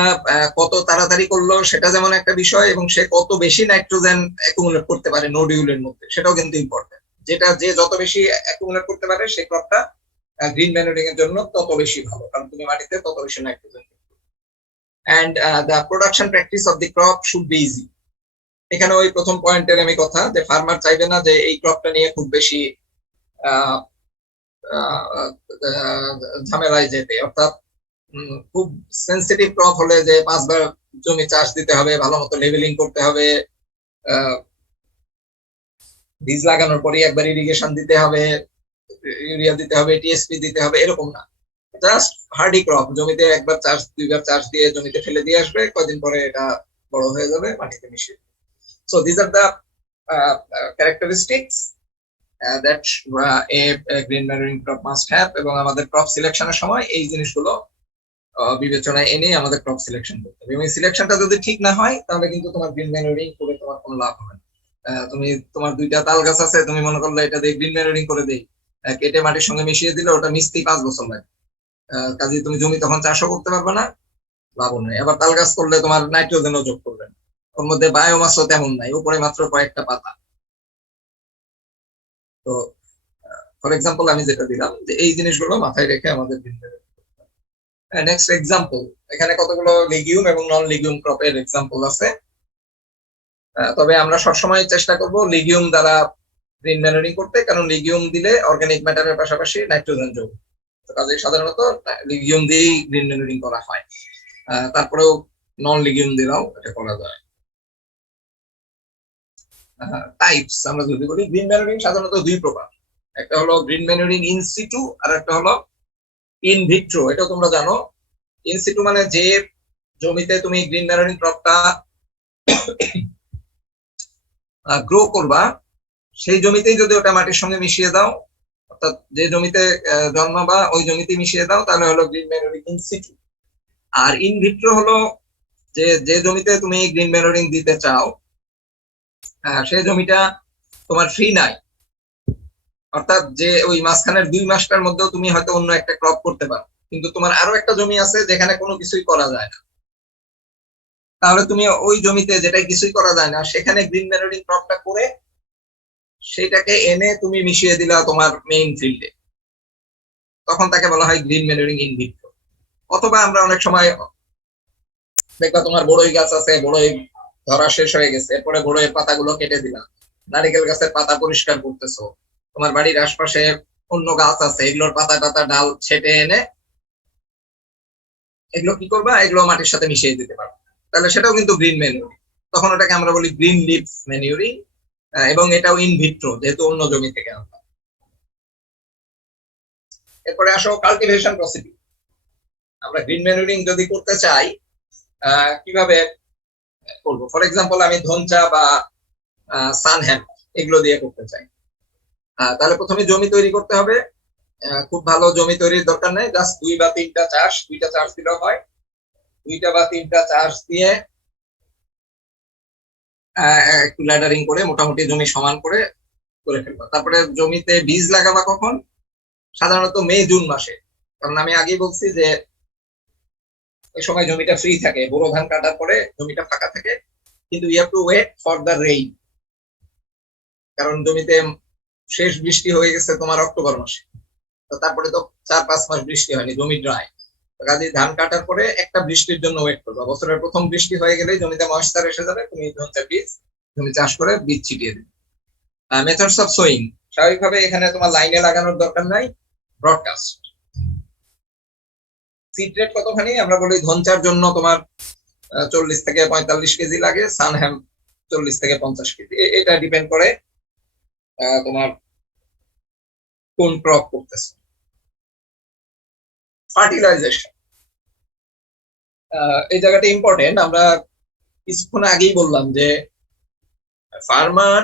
কত তাড়াতাড়ি করলো সেটা যেমন একটা বিষয়, এবং সে কত বেশি নাইট্রোজেন অ্যাকুমুলেট করতে পারে নোডিউলের মধ্যে সেটাও কিন্তু ইম্পর্টেন্ট। যেটা যে যত বেশি অ্যাকুমুলেট করতে পারে সেই ক্রপটা গ্রিন ম্যানোরিং এর জন্য তত বেশি ভালো, কারণ তুমি মাটিতে তত বেশি nitrogen. And the production practice of the crop should be easy. এখানে ওই প্রথম পয়েন্টের আমি কথা, যে ফার্মার চাইবে না যে এই ক্রপটা নিয়ে খুব বেশি ঝামেলায় যেতে। অর্থাৎ খুব সেন্সিটিভ ক্রপ হলে যে 5 বার জমি চাষ দিতে হবে, ভালো মতো লেভেলিং করতে হবে, বীজ লাগানোর পরে একবার ইরিগেশন দিতে হবে, ইউরিয়া দিতে হবে, টিএসপি দিতে হবে, এরকম না। জাস্ট হার্ডি ক্রপ, জমিতে একবার চাষ 2 বার চাষ দিয়ে জমিতে ফেলে দিয়ে আসবে, কয়দিন পরে এটা বড় হয়ে যাবে, মাটিতে মিশিয়ে। So this are the characteristics that a green manuring crop must have. এবং আমাদের ক্রপ সিলেকশনের সময় এই জিনিসগুলো বিবেচনায় এনে আমাদের ক্রপ সিলেকশন করতে হবে। এবং এই সিলেকশনটা যদি ঠিক না হয় তাহলে কিন্তু তোমার গ্রিন ম্যানোরিং করে তোমার কোনো লাভ হবে না। তুমি তোমার 2টা তাল গাছ আছে, তুমি মনে করলে এটা দিয়ে গ্রিন ম্যানোরিং করে দেই, কেটে মাটির সঙ্গে মিশিয়ে দিলে ওটা মিশতেই 5 বছর লাগে। কাজে তুমি জমি তখন চাষও করতে পারবে না, লাভও নেই। আবার তাল গাছ করলে তোমার নাইট্রোজেনও যোগ করবে, ওর মধ্যে বায়োমাসও তেমন নাই, উপরে মাত্র কয়েকটা পাতা। তো ফর এক্সাম্পল আমি যেটা দিলাম, যে এই জিনিসগুলো মাথায় রেখে আমাদের নেক্সট এক্সাম্পল, এখানে কতগুলো লিগিউম এবং নন লিগিউম ক্রপের এক্সাম্পল আছে। তবে আমরা সবসময় চেষ্টা করব লিগিউম দ্বারা গ্রিন ম্যানোরিং করতে, কারণ লিগিউম দিলে অর্গানিক ম্যাটারের পাশাপাশি নাইট্রোজেন যোগ, কাজে সাধারণত লিগিউম দিয়েই গ্রিন ম্যানোরিং করা হয়। তারপরেও নন লিগিউম দিলেও এটা করা যায়। টাইপস আমরা যদি বলি, গ্রিন ম্যানোরিং সাধারণত 2 প্রকার। একটা হলো গ্রিন ম্যানোরিং ইন সিটু, আর একটা হলো ইন ভিট্রো। এটা তোমরা জানো। ইন সিটু মানে যে জমিতে তুমি গ্রিন ম্যানোরিং ক্রপটা গ্রো করবা, সেই জমিতেই যদি ওটা মাটির সঙ্গে মিশিয়ে দাও, অর্থাৎ যে জমিতে জন্মাবা ওই জমিতে মিশিয়ে দাও, তাহলে হলো গ্রিন ম্যানোরিং ইন সিটু। আর ইন ভিট্রো হলো যে জমিতে তুমি গ্রিন ম্যানোরিং দিতে চাও সেই জমিটা তোমার ফ্রি নাই, অর্থাৎ যে ওই মাঝখানের 2 মাসটার মধ্যেও তুমি হয়তো অন্য একটা ক্রপ করতে পারো, কিন্তু তোমার আরো একটা জমি আছে যেখানে কোনো কিছুই করা যায় না। তাহলে তুমি ওই জমিতে যেটা কিছুই করা যায় না সেখানে গ্রিন ম্যানোরিং ক্রপটা করে সেটাকে এনে তুমি মিশিয়ে দিলা তোমার মেইন ফিল্ডে, তখন তাকে বলা হয় গ্রিন ম্যানোরিং ইন ভিট্রো। অথবা আমরা অনেক সময় দেখবা তোমার বড়ই গাছ আছে, বড়ই ধরা শেষ হয়ে গেছে, এরপরে বড়ইয়ের পাতাগুলো কেটে দিলাম, নারিকেল গাছের পাতা পরিষ্কার করতেছো, তোমার বাড়ির আশপাশে অন্য গাছ আছে, এগুলোর পাতা টাতা ডাল ছেটে এনে এগুলো কি করবা, এগুলো মাটির সাথে মিশিয়ে দিতে পারো, তাহলে সেটাও কিন্তু গ্রিন ম্যানিউরিং। তখন ওটাকে আমরা বলি গ্রিন লিফ ম্যানিউরিং, এবং এটাও ইন ভিট্রো, যেহেতু অন্য জমি থেকে আনবা। এরপরে আসো কাল্টিভেশন প্রসিডিউর। আমরা গ্রিন ম্যানিউরিং যদি করতে চাই কিভাবে করবো? ফর এক্সাম্পল আমি ধনচা বা সানহ্যাম এগুলো দিয়ে করতে চাই। তাহলে প্রথমে জমি তৈরি করতে হবে। খুব ভালো জমি তৈরির দরকার নেই, জাস্ট 2 বা 3টা চাষ, 2টা চাষ দিলেও হয়। 2টা বা 3টা চাষ দিয়ে একটু ল্যাডারিং করে মোটামুটি জমি সমান করে ফেলবা। তারপরে জমিতে বীজ লাগাবা কখন? সাধারণত মে জুন মাসে, কারণ আমি আগেই বলছি যে ওই সময় জমিটা ফ্রি থাকে, বোরো ধান কাটার পরে জমিটা ফাঁকা থাকে। কিন্তু you have to wait for the rain, কারণ জমিতে শেষ বৃষ্টি হয়ে গেছে তোমার অক্টোবর মাসে, তো তারপরে তো 4-5 মাস বৃষ্টি হয়নি, জমি ড্রাই। কাজে ধান কাটার পরে একটা বৃষ্টির জন্য ওয়েট করবে। বছরের প্রথম বৃষ্টি হয়ে গেলে জমিতে ময়েশ্চার এসে যাবে, তুমি ধনচার বীজ জমি চাষ করে বীজ ছিটিয়ে দিবে। মেথডস অফ সোয়িং, স্বাভাবিকভাবে এখানে তোমার লাইনে লাগানোর দরকার নাই, ব্রডকাস্ট। সিড রেট কতখানি? আমরা বলি ধনচার জন্য তোমার 40 থেকে 45 কেজি লাগে, সানহ্যাম 40 থেকে 50 কেজি। এটা ডিপেন্ড করে তোমার কোন ক্রপ করতেছে। ফার্টিলাইজেশন, এই জায়গাটা ইম্পর্টেন্ট। আমরা কিছুক্ষণ আগেই বললাম যে ফার্মার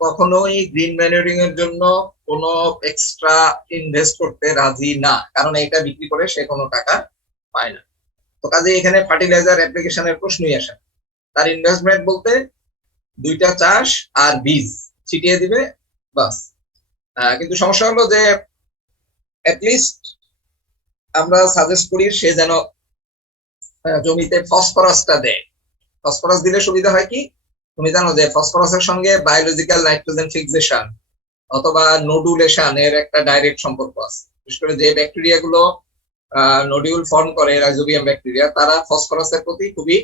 কখনোই গ্রিন ম্যানুরিং এর জন্য কোনো এক্সট্রা ইনভেস্ট করতে রাজি না, কারণ এটা বিক্রি করে সে কোনো টাকা পায় না। তো কাজে এখানে ফার্টিলাইজার অ্যাপ্লিকেশনের প্রশ্নই আসে। তার ইনভেস্টমেন্ট বলতে 2টা চাষ আর বীজ ছিটিয়ে দিবে, বাস। কিন্তু সমস্যা হলো যে অ্যাটলিস্ট আমরা সাজেস্ট করি সে যেন জমিতে ফসফরাসটা দেয়। ফসফরাস দিলে সুবিধা হয় কি, তুমি জানো যে ফসফরাসের সঙ্গে বায়োলজিক্যাল নাইট্রোজেন ফিক্সেশন অথবা নোডুলেশন এর একটা ডাইরেক্ট সম্পর্ক আছে। বিশেষ করে যে ব্যাকটেরিয়া গুলো নোডিউল ফর্ম করে, রাইজোবিয়াম ব্যাকটেরিয়া, তারা ফসফরাসের প্রতি খুবই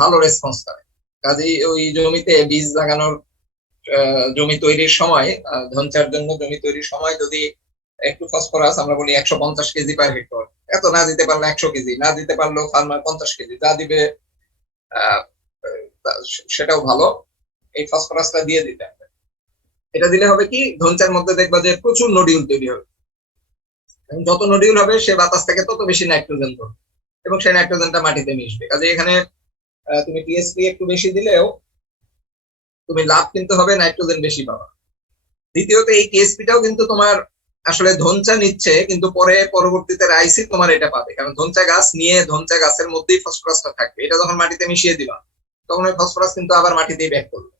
ভালো রেসপন্স করে। কাজেই ওই জমিতে বীজ লাগানোর জমি তৈরির সময়, ধনচার জন্য জমি তৈরির সময় যদি একটু ফসফরাস, আমরা বলি 150 কেজি পার হেক্টর, এত না দিতে পারলে 100 কেজি, না দিতে পারলেও ফার্মার 50 কেজি যা দিবে সেটাও ভালো, এই ফসফরাসটা দিয়ে দিতে হবে। এটা দিলে হবে কি, ধনচার মধ্যে দেখবা যে প্রচুর নডিউল তৈরি হবে, যত নডিউল হবে সে বাতাস থেকে তত বেশি নাইট্রোজেন ধরবে এবং সেই নাইট্রোজেনটা মাটিতে মিশবে। কাজে এখানে তুমি টিএসপি একটু বেশি দিলেও তুমি লাভ কিন্তু হবে, নাইট্রোজেন বেশি পাবা। দ্বিতীয়ত এই টিএসপিটাও কিন্তু তোমার আসলে ধনচা নিচ্ছে, কিন্তু পরে পরবর্তীতে রাইসি তোমার এটা পাবে, কারণ ধনচা গাছ নিয়ে ধনচা গাছের মধ্যেই ফসফরাসটা থাকবে। এটা যখন মাটিতে মিশিয়ে দিবা তখন ওই ফসফরাস কিন্তু আবার মাটিতেই ব্যাক করবে।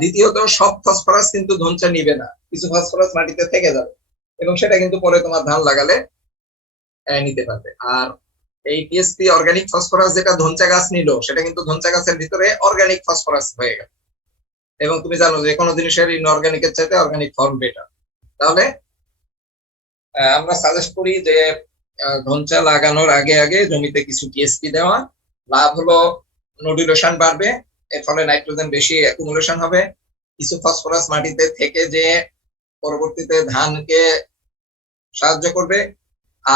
দ্বিতীয়ত সব ফসফরাস কিন্তু ধনচা নিবে না, কিছু ফসফরাস মাটিতে থেকে যাবে এবং সেটা কিন্তু পরে তোমার ধান লাগালে নিতে পারবে। আর এই টিএসপি অর্গানিক ফসফরাস যেটা ধনচা গাছ নিল, সেটা কিন্তু ধনচা গাছের ভিতরে অর্গানিক ফসফরাস হয়ে গেল। এবং তুমি জানো যে কোনো জিনিসের ইনঅর্গানিকের চাইতে অর্গানিক ফর্ম বেটার। তাহলে আমরা সাজেস্ট করি যে ধনচা লাগানোর আগে আগে জমিতে কিছু টিএসপি দেওয়া। লাভ হলো নোডুলেশন বাড়বে, এর ফলে নাইট্রোজেন বেশি অ্যাকুমুলেশন হবে, কিছু ফসফরাস মাটিতে থেকে যে পরবর্তীতে ধানকে সাহায্য করবে।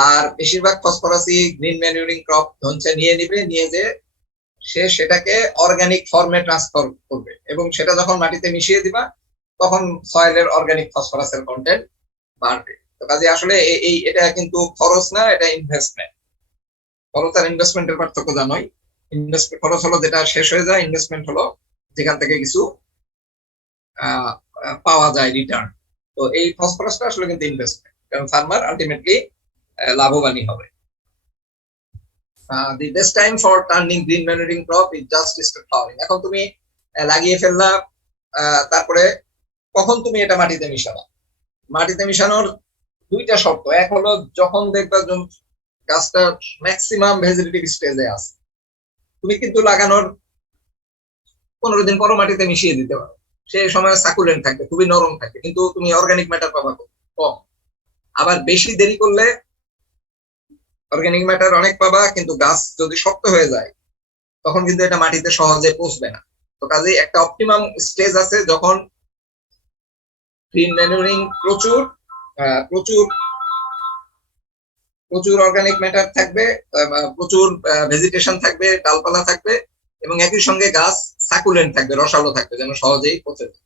আর বেশিরভাগ ফসফরাসই গ্রিন ম্যানুরিং ক্রপ ধনচা নিয়ে নিবে, নিয়ে যে সে সেটাকে অর্গানিক ফর্মে ট্রান্সফার করবে এবং সেটা যখন মাটিতে মিশিয়ে দিবা তখন সয়েলের অর্গানিক ফসফরাসের কন্টেন্ট বাড়বে। তো কাজে আসলে এই এটা কিন্তু খরচ না, এটা ইনভেস্টমেন্ট। খরচ আর ইনভেস্টমেন্টের পার্থক্য জানোই। ইনভেস্টমেন্ট খরচ হলো যেটা শেষ হয়ে যায়, ইনভেস্টমেন্ট হলো যেখান থেকে কিছু পাওয়া যায় রিটার্ন। তো এই ফসফরাসটা আসলে কিন্তু ইনভেস্টমেন্ট, কারণ ফার্মার আলটিমেটলি লাভবানই হবে। The best time for turning green manuring crop is just start flowering. এখন তুমি লাগিয়ে ফেললা, তারপরে কখন তুমি এটা মাটিতে মিশাবা? মাটিতে মিশানোর 2টা শর্ত। এক হলো যখন দেখবা গাছটা ম্যাক্সিমাম ভেজিটেটিভ স্টেজে আছে, তুমি কিন্তু লাগানোর 15 দিন পরও মাটিতে মিশিয়ে দিতে পারো, সেই সময় সাকুলেন্ট থাকবে, খুবই নরম থাকবে, কিন্তু তুমি অর্গানিক ম্যাটার পাবা কম। আবার বেশি দেরি করলে অর্গানিক ম্যাটার অনেক পাবা, কিন্তু গাছ যদি শক্ত হয়ে যায় তখন কিন্তু এটা মাটিতে সহজে পৌঁছবে না। তো কাজেই একটা অপটিমাম স্টেজ আছে যখন গ্রিন ম্যানুরিং প্রচুর প্রচুর প্রচুর অর্গানিক ম্যাটার থাকবে, প্রচুর ভেজিটেশন থাকবে, ডালপালা থাকবে এবং একই সঙ্গে গাছ সাকুলেন্ট থাকবে, রসালো থাকবে, যেন সহজেই পচে যায়।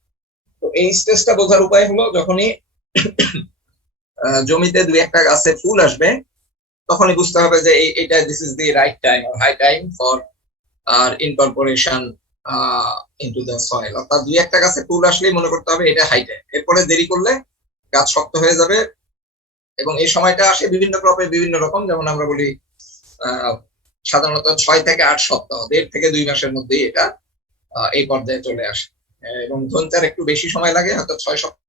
তো এই স্টেজটা বোঝার উপায় হলো যখনই জমিতে 2-1টা গাছে ফুল আসবে, তখনই বুঝতে হবে যে এটা this is the right time or high time for our incorporation into the soil. অর্থাৎ দুই একটা গাছে ফুল আসলেই মনে করতে হবে এটা হাই টাইম, এরপরে দেরি করলে গাছ শক্ত হয়ে যাবে। এবং এই সময়টা আসে বিভিন্ন ক্রপে বিভিন্ন রকম, যেমন আমরা বলি সাধারণত 6 থেকে 8 সপ্তাহ, 1.5 থেকে 2 মাসের মধ্যেই এটা এই পর্যায়ে চলে আসে। এবং ধনচার একটু বেশি সময় লাগে, হয়তো 6 সপ্তাহ।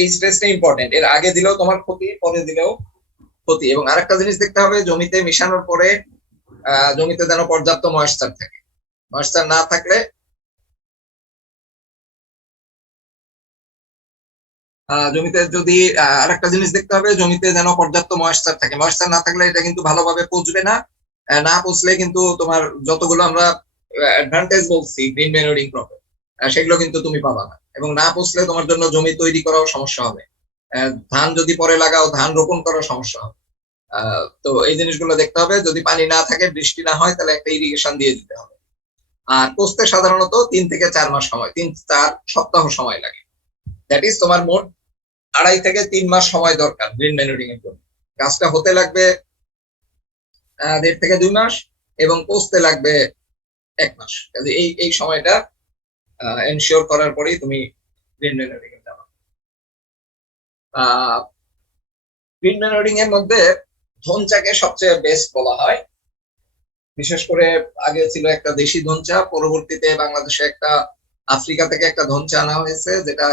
এই স্ট্রেসটা ইম্পর্টেন্ট, এর আগে দিলেও তোমার ক্ষতি, পরে দিলেও ক্ষতি। এবং আরেকটা জিনিস দেখতে হবে, জমিতে মিশানোর পরে জমিতে যেন পর্যাপ্ত ময়েশ্চার থাকে। ময়েশ্চার না থাকলে জমিতে যদি আরেকটা জিনিস দেখতে হবে, জমিতে যেন পর্যাপ্ত ময়েশ্চার থাকে। ময়েশ্চার না থাকলে এটা কিন্তু ভালোভাবে পচবে না। না পচলে কিন্তু তোমার যতগুলো আমরা অ্যাডভান্টেজ বলছি গ্রিন ম্যানুরিং ক্রপে, সেগুলো কিন্তু তুমি পাবা না। এবং না পচলে তোমার জন্য জমি তৈরি করাও সমস্যা হবে। ধান যদি পরে লাগাও, ধান রোপণ করার সমস্যা হবে। তো এই জিনিসগুলো দেখতে হবে। যদি পানি না থাকে, বৃষ্টি না হয়, তাহলে একটা ইরিগেশন দিয়ে দিতে হবে। আর পচতে সাধারণত 3 থেকে 4 মাস সময়, 3-4 সপ্তাহ সময় লাগে। দ্যাট ইজ তোমার মোট 2.5 থেকে 3 মাস সময় দরকার গ্রিন ম্যানুরিং এর জন্য। গাছটা হতে লাগবে 1.5 থেকে 2 মাস, এবং পচতে লাগবে 1 মাস। এই এই সময়টা এনশিওর করার পরেই তুমি গ্রিন ম্যানুরিং এ যাবে। গ্রিন ম্যানুরিং এর মধ্যে ধনচাকে সবচেয়ে বেস্ট বলা হয়। বিশেষ করে আগে ছিল একটা দেশি ধনচা, পরবর্তীতে বাংলাদেশে একটা আফ্রিকা থেকে একটা ধনচা আনা হয়েছে, যেটা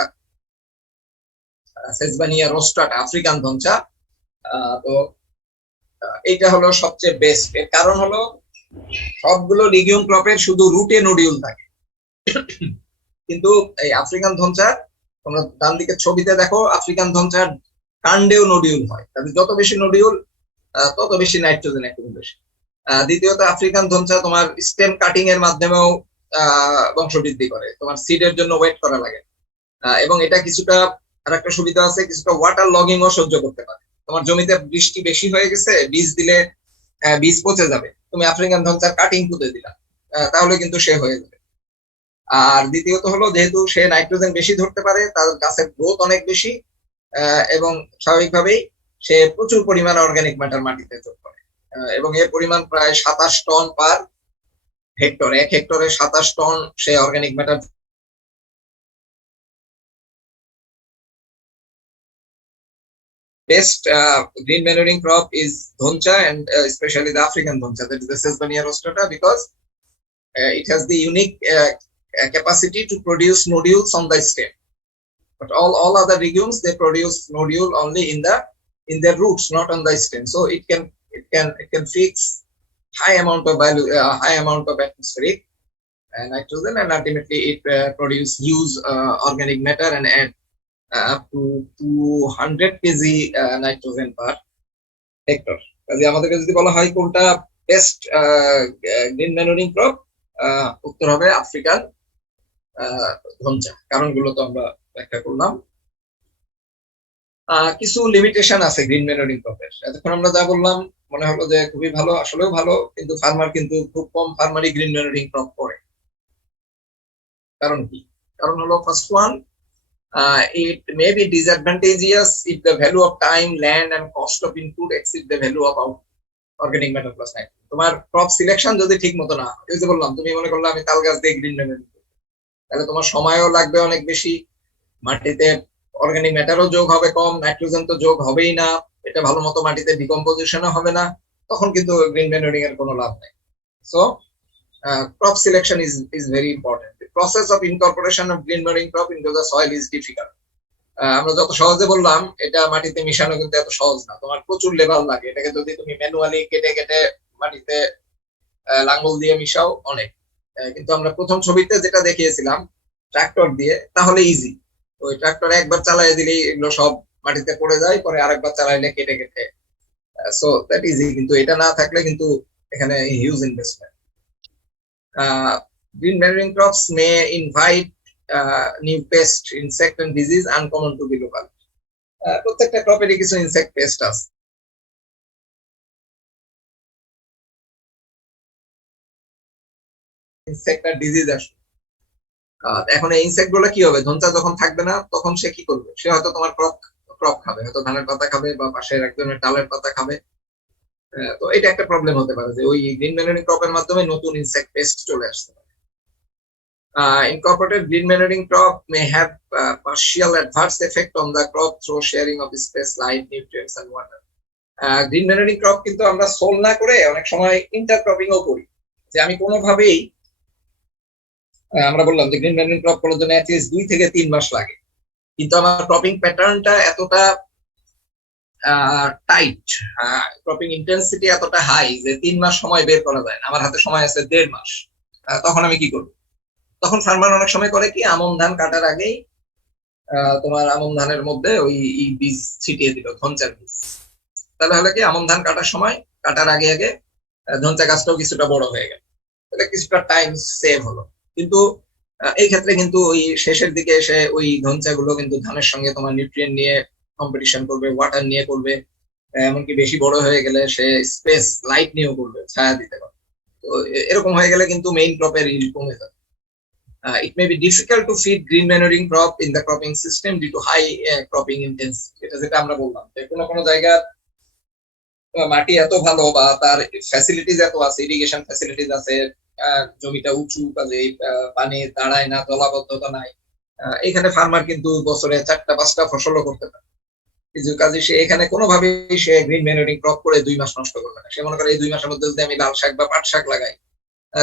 সেজবানিয়া রোস্টাটা, আফ্রিকান ধনচা। তো এইটা হলো সবচেয়ে বেস্ট। এর কারণ হলো সবগুলো লিগিউম ক্রপের শুধু রুটে নডিউল থাকে, কিন্তু এই আফ্রিকান ধনচার, তোমরা ডান দিকের ছবিতে দেখো, আফ্রিকান ধনচার কাণ্ডেও নডিউল হয়। তাদের যত বেশি নডিউল, তত বেশি নাইট্রোজেন একটু বেশি। দ্বিতীয়ত আফ্রিকান ধনচা তোমার স্টেম কাটিং এর মাধ্যমেও বংশবৃদ্ধি করে, তোমার সিডের জন্য ওয়েট করা লাগে। এবং এটা কিছুটা, আর একটা সুবিধা আছে, কিছুটা ওয়াটার লগিং ও সহ্য করতে পারে। তোমার জমিতে বৃষ্টি বেশি হয়ে গেছে, বীজ দিলে বীজ পচে যাবে, তুমি আফ্রিকান ধনচার কাটিং পুঁতে দিলা, তাহলে কিন্তু সে হয়ে যাবে। আর দ্বিতীয়ত হলো, যেহেতু সে নাইট্রোজেন বেশি ধরতে পারে, তার গাছের গ্রোথ অনেক বেশি, এবং স্বাভাবিকভাবেই সে প্রচুর পরিমাণ অর্গানিক ম্যাটার মাটিতে যোগ করে। এবং এর পরিমাণ প্রায় 27 টন পার হেক্টর, 1 হেক্টরে 27 টন সে organic matter. Best green manuring crop is dhoncha, and especially the African dhoncha, that is the Sesbania rostrata, because it has the unique capacity to produce nodules on the stem. But all other legumes, they produce nodule only in their roots, not on the stem. So it can fix high amount of value, high amount of atmospheric nitrogen, and ultimately it produce huge organic matter and add up to 200 kg nitrogen per hectare. কাজে আমাদেরকে যদি বলা হয় কোনটা best green manuring crop, উত্তর হবে African ধনচা। কারণগুলো তো আমরা ব্যাখ্যা করলাম। কিছু লিমিটেশন আছে গ্রিন ম্যানুরিং ক্রপের। এতক্ষণ আমরা যা বললাম মনে হলো যে খুবই ভালো, আসলেও ভালো, কিন্তু ফার্মার কিন্তু খুব কম ফার্মারই গ্রিন ম্যানুরিং ক্রপ করে। কারণ কি? কারণ হলো, first one, it may be disadvantageous if the value of time, land and cost of input exceed the value of organic matter plus nitrogen. তোমার ক্রপ সিলেকশন যদি ঠিক মতো না হয়, এই যে বললাম, তুমি মনে করলে আমি তাল গাছ দিয়ে গ্রিন ম্যানুরিং, তাহলে তোমার সময়ও লাগবে অনেক বেশি, মাটিতে অর্গানিক ম্যাটারও যোগ হবে কম, নাইট্রোজেন তো যোগ হবেই না, এটা ভালো মতো মাটিতে ডিকম্পোজিশনও হবে না, তখন কিন্তু গ্রিন ম্যানুরিং এর কোনো লাভ নেই। So crop selection is very important. The process of incorporation of green manure crop into the soil is difficult. আমরা যত সহজে বললাম, এটা মাটিতে মিশানো কিন্তু এত সহজ না, তোমার প্রচুর লেভেল লাগে। এটাকে যদি তুমি ম্যানুয়ালি কেটে কেটে মাটিতে লাঙ্গল দিয়ে মিশাও অনেক, কিন্তু আমরা প্রথম ছবিতে যেটা দেখিয়েছিলাম ট্রাক্টর দিয়ে, তাহলে ইজি। ওই ট্রাক্টর একবার চালায় দিলেই এগুলো সব মাটিতে পড়ে যায়, পরে আরেকবার চালাইলে কেটে কেটে, সো দ্যাট ইজি। কিন্তু এটা না থাকলে কিন্তু এখানে huge investment. Green manuring crops may invite new pest, insect and disease uncommon to the local. প্রত্যেকটা ক্রপেরই কিছু ইনসেক্ট পেস্ট আছে, ইনসেক্ট আর ডিজিজ আসে। এখন এই ইনসেক্ট গুলো কি হবে, ধনচা যখন থাকবে না তখন সে কি করবে, সে হয়তো তোমার ক্রপ ক্রপ খাবে, হয়তো ধানের পাতা খাবে বা পাশের একজনের ডালের পাতা খাবে। তো এটা একটা প্রবলেম হতে পারে যে ওই গ্রিন ম্যানুরিং ক্রপের মাধ্যমে নতুন ইনসেক্ট পেস্ট চলে আসতে পারে। Incorporated green manuring crop may have partial adverse effect on the crop through sharing of space, light, nutrients and water. Green manuring crop কিন্তু আমরা সোল না করে অনেক সময় ইন্টারক্রপিংও করি, যে আমি কোনোভাবেই আমরা বললাম যে গ্রিন ম্যানুরিং ক্রপ করার জন্য অ্যাটলিস্ট 2 থেকে 3 মাস লাগে, কিন্তু আমার ক্রপিং প্যাটার্নটা এতটা টাইট, ক্রপিং ইন্টেন্সিটি এতটা হাই যে 3 মাস সময় বের করা যায় না, আমার হাতে সময় আছে 1.5 মাস। তখন আমি কি করব, তখন ফার্মার অনেক সময় করে কি আমন ধান কাটার আগেই তোমার আমন ধানের মধ্যে ওই বীজ ছিটিয়ে দিল, ধনচার বীজ। তাহলে হলে কি আমন ধান কাটার সময়, কাটার আগে আগে ধনচা গাছটাও কিছুটা বড় হয়ে গেল, তাহলে কিছুটা টাইম সেভ হলো। কিন্তু এই ক্ষেত্রে কিন্তু ওই শেষের দিকে এসে ওই ধনচা গুলো কিন্তু ধানের সঙ্গে তোমার নিউট্রিয়েন্ট নিয়ে কম্পিটিশন করবে, ওয়াটার নিয়ে করবে, এমনকি বেশি বড় হয়ে গেলে সে স্পেস লাইট নিয়েও করবে, ছায়া দিতে পারবে। তো এরকম হয়ে গেলে কিন্তু মেইন ক্রপের ইল্ড কমে যাবে। It may be difficult to feed green manuring crop in the cropping system due to high cropping intensity. এটা যেটা আমরা বললাম যে কোনো কোনো জায়গার মাটি এত ভালো বা তার ফ্যাসিলিটিস এত আছে, ইরিগেশন ফ্যাসিলিটিস আছে, জমিটা উঁচু, কাজে পানি দাঁড়ায় না, জলাবদ্ধতা নাই, এখানে ফার্মার কিন্তু বছরে 4টা-5টা ফসলও করতে পারে। কিছু কাজে সে এখানে কোনোভাবেই সে গ্রিন ম্যানুরিং ক্রপ করে 2 মাস নষ্ট করবে না। সে মনে করে এই 2 মাসের মধ্যে যদি আমি লাল শাক বা পাট শাক লাগাই,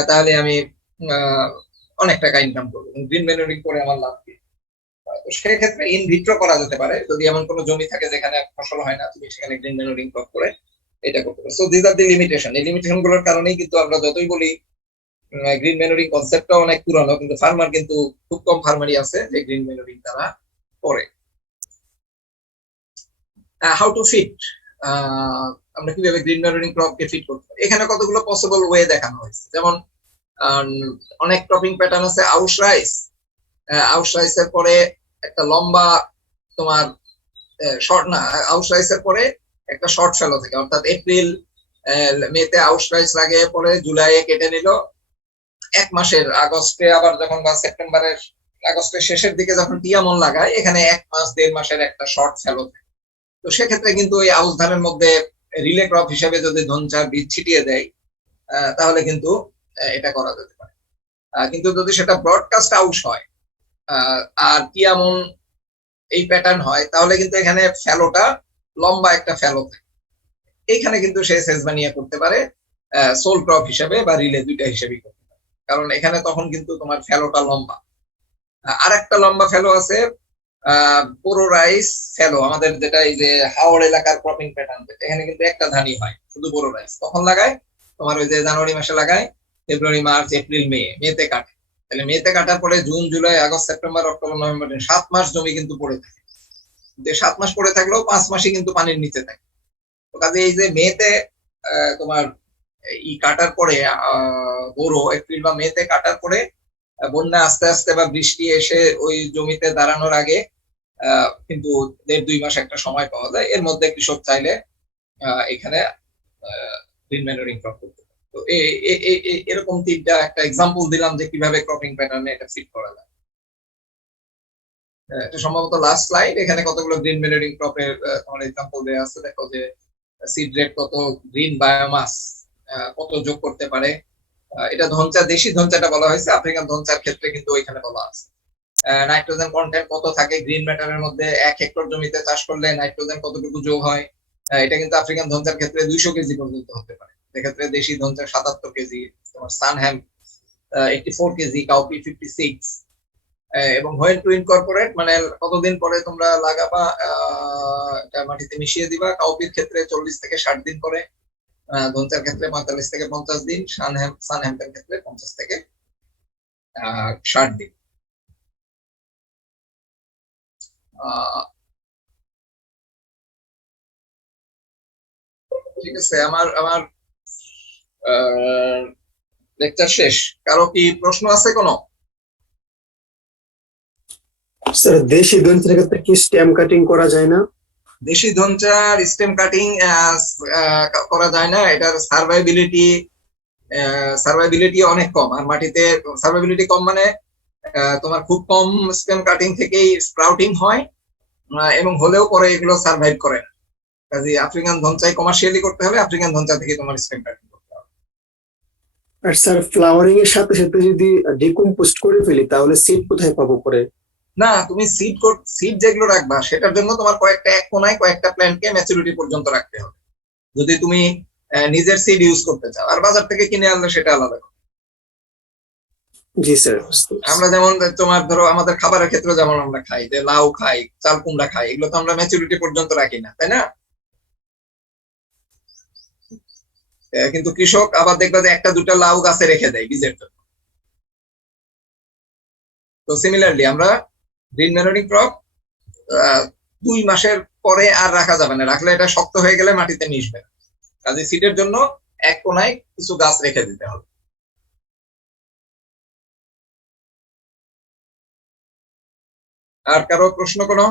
তাহলে আমি অনেক টাকা ইনকাম করবো, গ্রিন ম্যানুরিং করে আমার লাভ কি। তো সেক্ষেত্রে ইন ভিট্রো করা যেতে পারে, যদি এমন কোনো জমি থাকে যেখানে ফসল হয় না, তুমি সেখানে গ্রিন ম্যানুরিং ক্রপ করে এটা করতে পারো। So this are the limitation. এই লিমিটেশন গুলোর কারণেই কিন্তু আমরা যতই বলি গ্রিন ম্যানুরিং কনসেপ্টটা অনেক পুরানো, কিন্তু ফার্মার কিন্তু খুব কম ফার্মারই আছে যে গ্রিন ম্যানুরিং তারা করে। হাউ টু ফিট, আমরা কিভাবে গ্রিন ম্যানুরিং ক্রপকে ফিট করতে পারি, এখানে কতগুলো পসিবল ওয়ে দেখানো হয়েছে। যেমন অনেক ক্রপিং প্যাটার্ন আছে আউশ রাইস, আউশ রাইসের পরে একটা লম্বা তোমার শর্ট না, আউশ রাইসের পরে একটা শর্ট ফেলো থাকে, অর্থাৎ এপ্রিল মেতে আউশ রাইস লাগে, পরে জুলাইয়ে কেটে নিল, 1 মাসের আগস্টে আবার যখন বা সেপ্টেম্বরের আগস্টের শেষের দিকে যখন টিয়ামন লাগায়, এখানে 1 মাস 1.5 মাসের একটা শর্ট ফেলো থাকে। তো সেক্ষেত্রে কিন্তু ওই আউশ ধানের মধ্যে রিলে ক্রপ হিসেবে যদি ধনচার বীজ ছিটিয়ে দেয়, তাহলে কিন্তু এটা করা যেতে পারে। কিন্তু যদি সেটা ব্রডকাস্ট আউশ হয় আর টিয়ামন এই প্যাটার্ন হয়, তাহলে কিন্তু এখানে ফেলোটা লম্বা একটা ফেলো থাকে, এইখানে কিন্তু সে সেজবানিয়া করতে পারে সোল ক্রপ হিসেবে বা রিলে, দুইটা হিসেবেই করতে পারে, কারণ এখানে তখন কিন্তু তোমার ফেলোটা লম্বা। আর একটা লম্বা ফেলো আছে পুরো রাইস ফেলো, আমাদের যেটা এই যে হাওড় এলাকার ক্রপিং প্যাটার্ন, এখানে কিন্তু একটা ধানই হয় শুধু বড় রাইস, তখন লাগায় তোমার ওই যে জানুয়ারি মাসে লাগায়, ফেব্রুয়ারি মার্চ এপ্রিল মেতে কাটে, তাহলে মেতে কাটার পরে June July August September October November 7 মাস জমি কিন্তু পড়ে থাকে, যে 7 মাস পড়ে থাকলেও 5 মাসই কিন্তু পানির নিচে থাকে। তো কাজে এই যে মেতে তোমার ই কাটার পরে বড় এপ্রিল বা মেতে কাটার পরে বন্যা আস্তে আস্তে বা বৃষ্টি এসে ওই জমিতে দাঁড়ানোর আগে কিন্তু 1.5-2 মাস একটা সময় পাওয়া যায়, এর মধ্যে কৃষক চাইলে এখানে গ্রিন ম্যানুরিং ক্রপ করতে পারে। তো এরকম 3টা একটা এক্সাম্পল দিলাম যে কিভাবে ক্রপিং প্যাটার্নে এটা ফিট করা যায়। এটা সম্ভবত লাস্ট স্লাইড, এখানে কতগুলো গ্রিন ম্যানুরিং ক্রপের তোমার এক্সাম্পল দেওয়া আছে। দেখো যে সিড রেট কত, গ্রিন বায়োমাস কত যোগ করতে পারে, এটা ধনচা, দেশি ধনচাটা বলা হয়েছে, আফ্রিকান ধনচার ক্ষেত্রে কিন্তু ওইখানে বলা আছে। নাইট্রোজেন কন্টেন্ট কত থাকে গ্রিন ম্যাটারের মধ্যে, 1 হেক্টর জমিতে চাষ করলে নাইট্রোজেন কতটুকু যোগ হয়, এটা কিন্তু আফ্রিকান ধনচার ক্ষেত্রে 200 কেজি পর্যন্ত হতে পারে, সেক্ষেত্রে দেশি ধনচার 77 কেজি, তোমার সানহ্যাম 84 কেজি, কাউপি 56। এবং হোয়েন টু ইনকর্পোরেট মানে কতদিন পরে তোমরা লাগাবা, এটা মাটিতে মিশিয়ে দিবা, কাউপির ক্ষেত্রে 40 থেকে 60 দিন পরে, ধনচার ক্ষেত্রে 45 থেকে 50 দিন, সানহ্যাম্পের ক্ষেত্রে 50 থেকে 60 দিন। ঠিক আছে, আমার আমার লেকচার শেষ। কারো কি প্রশ্ন আছে কোনো? স্যার, দেশি ধনচার ক্ষেত্রে কি স্টেম কাটিং করা যায় না? দেশি ধনচার স্টেম কাটিং করা যায় না, এটার সার্ভাইবিলিটি অনেক কম, আর মাটিতে সার্ভাইবিলিটি কম মানে তোমার খুব কম স্টেম কাটিং থেকেই স্প্রাউটিং হয়, এবং হলেও পরে এগুলো সার্ভাইভ করে না। কাজে আফ্রিকান ধনচাই কমার্শিয়ালি করতে হলে আফ্রিকান ধনচা থেকে তোমার স্টেম কাটিং করতে হবে। আর স্যার ফ্লাওয়ারিং এর সাথে সাথে যদি ডিকম্পোস্ট করে ফেলি তাহলে সিড কোথায় পাবো পরে? না, তুমি সিড যেগুলো রাখবা সেটার জন্য তোমার কয়েকটা এক কোনায় কয়েকটা প্ল্যান্টকে ম্যাচুরিটি পর্যন্ত রাখতে হবে, যদি তুমি নিজের সিড ইউজ করতে চাও। আর বাজার থেকে কিনে আনলে সেটা আলাদা কথা। জি স্যার, বুঝতে পারছি। আমরা যেমন তোমার ধরো আমাদের খাবারের ক্ষেত্রে যেমন আমরা খাই, যে লাউ খাই, চাল কুমড়া খাই, এগুলো তো আমরা ম্যাচুরিটি পর্যন্ত রাখি না, তাই না? কিন্তু কৃষক আবার দেখবে যে একটা দুটা লাউ গাছে রেখে দেয় বীজের জন্য। তো সিমিলারলি আমরা গ্রিন ম্যানোরিং ক্রপ 2 মাসের পরে আর রাখা যাবে না, রাখলে এটা শক্ত হয়ে গেলে মাটিতে মিশবে। কাজে সিডের জন্য এক কোনায় কিছু গাছ রেখে দিতে হবে। আর কারো প্রশ্ন কোনো?